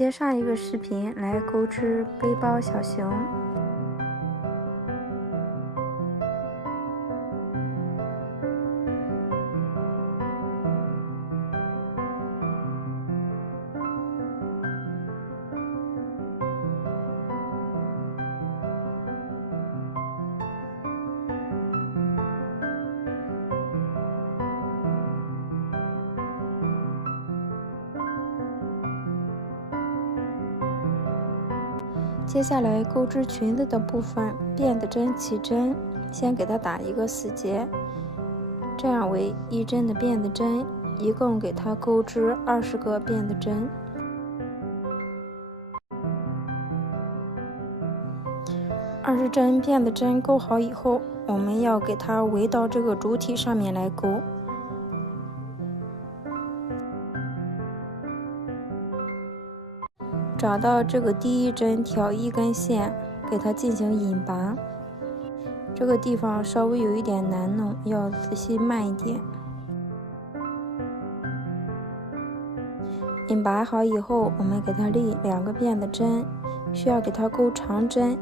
接上一个视频来钩织背包小熊。接下来钩织裙子的部分，辫的针起针，先给它打一个4结，这样为1针的辫子针，一共给它钩织20个辫子针。20针辫子针钩好以后，我们要给它围到这个主体上面来钩。找到这个第1针，挑1根线，给它进行引拔。这个地方稍微有一点难弄，要仔细慢一点。引拔好以后，我们给它立2个辫子针，需要给它钩长针，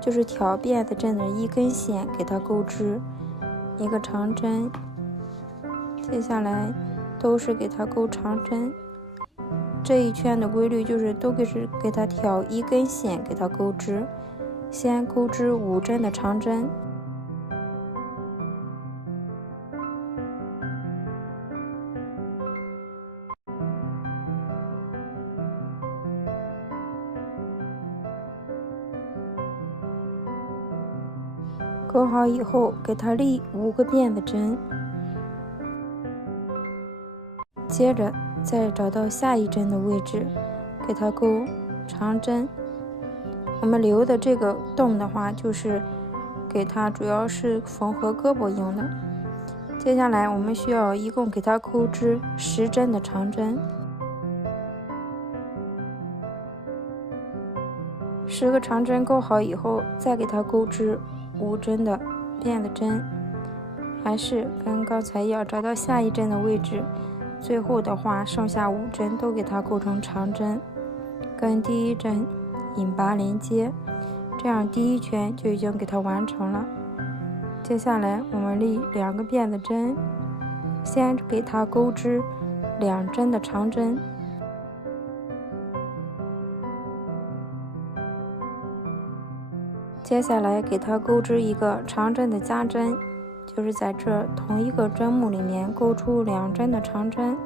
就是挑辫子针的1根线，给它钩织1个长针。接下来都是给它钩长针。这一圈的规律就是都是给它挑1根线，给它钩织。先钩织5针的长针，钩好以后，给它立5个辫子针，接着再找到下1针的位置，给它钩长针。我们留的这个洞的话，就是给它主要是缝合胳膊用的。接下来我们需要一共给它钩织10针的长针，10个长针钩好以后，再给它钩织5针的辫子针，还是跟刚才一样，找到下1针的位置，最后的话剩下5针都给它钩成长针，跟第1针引拔连接，这样第1圈就已经给它完成了。接下来我们立2个辫子针，先给它钩织2针的长针，接下来给它钩织1个长针的加针，就是在这同一个针目里面钩出2针的长针。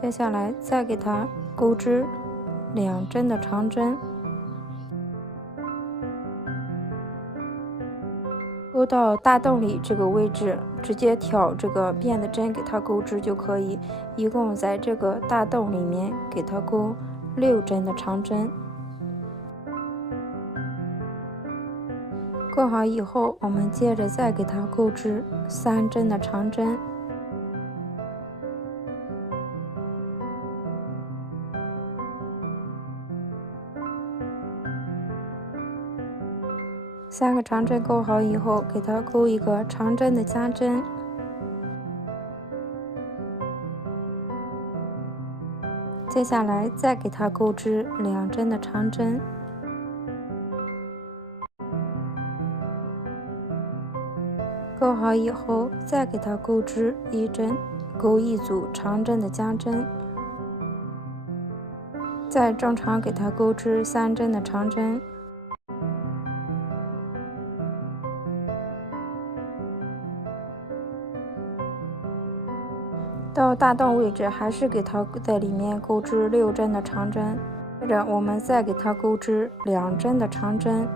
接下来再给它钩织2针的长针，钩到大洞里这个位置，直接挑这个辫子针给它钩织就可以。一共在这个大洞里面给它钩6针的长针。钩好以后，我们接着再给它钩织3针的长针。3个长针钩好以后，给它钩1个长针的加针，接下来再给它钩织2针的长针，钩好以后，再给它钩织1针，钩1组长针的加针，再正常给它钩织3针的长针。到大洞位置，还是给它在里面钩织6针的长针，接着我们再给它钩织2针的长针，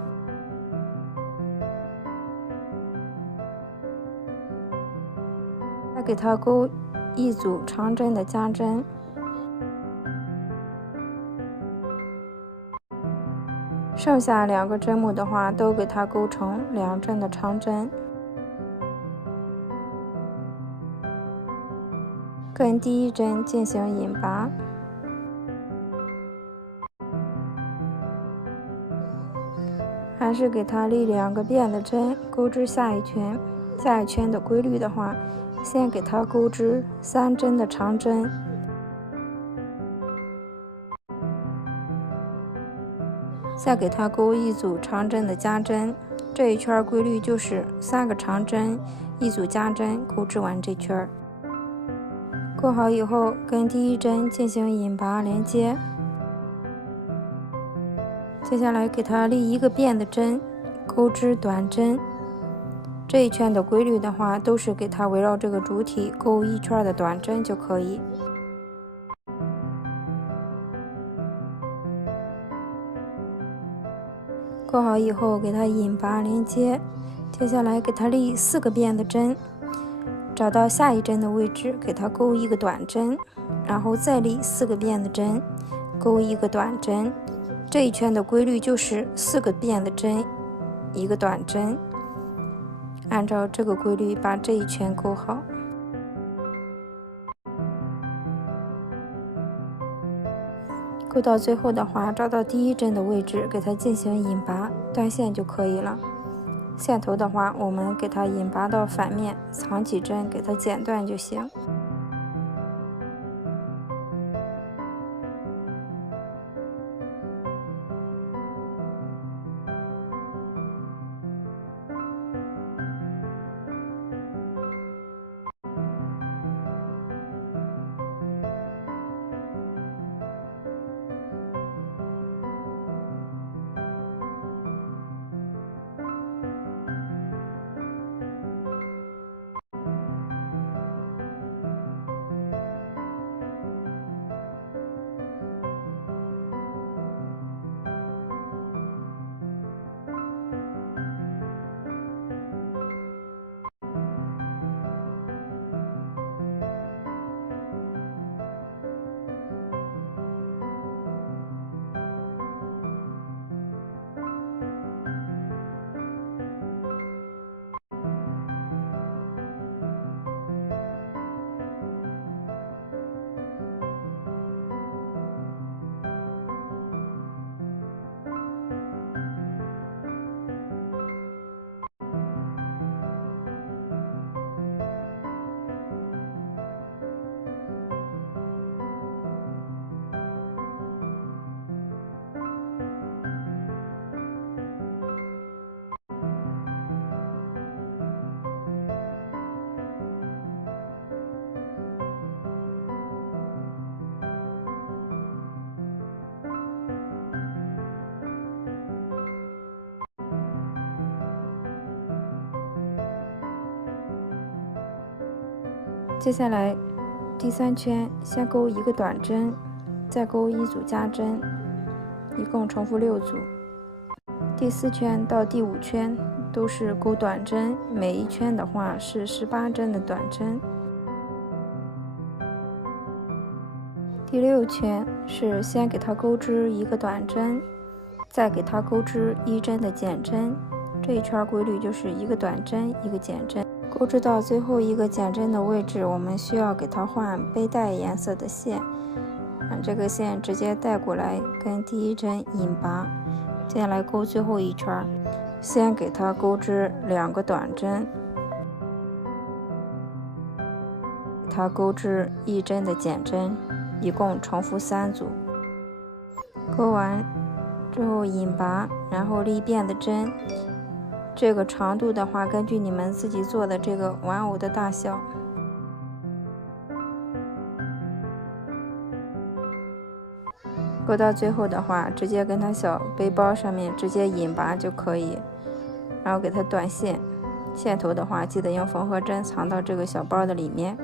再给它钩1组长针的加针，剩下2个针目的话，都给它钩成2针的长针。跟第1针进行引拔，还是给它立2个辫子针，钩织下1圈。下1圈的规律的话，先给它钩织3针的长针，再给它钩一组长针的夹针，这一圈规律就是3个长针一组夹针钩织完这圈。钩好以后，跟第一针进行引拔连接，接下来给它立一个变的针，钩织短针。这一圈的规律的话，都是给它围绕这个主体钩一圈的短针就可以。钩好以后，给它引拔连接，接下来给它立4个变的针，找到下一针的位置，给它钩一个短针，然后再立4个变的针，钩一个短针。这一圈的规律就是4个变的针，一个短针。按照这个规律把这一圈钩好。钩到最后的话，找到第一针的位置，给它进行引拔，断线就可以了。线头的话，我们给它引拔到反面，藏几针给它剪断就行。接下来第3圈先钩一个短针，再钩一组夹针，一共重复6组。第4圈到第5圈都是钩短针，每一圈的话是18针的短针。第6圈是先给它钩织一个短针，再给它钩织1针的减针，这一圈规律就是一个短针一个减针。钩织到最后一个减针的位置，我们需要给它换背带颜色的线，这个线直接带过来跟第一针引拔，接下来钩最后一圈，先给它钩织2个短针，给它钩织1针的减针，一共重复3组。钩完之后引拔，然后立变的针。这个长度的话，根据你们自己做的这个玩偶的大小。钩到最后的话，直接跟它小背包上面直接引拔就可以，然后给它断线。线头的话，记得用缝合针藏到这个小包的里面。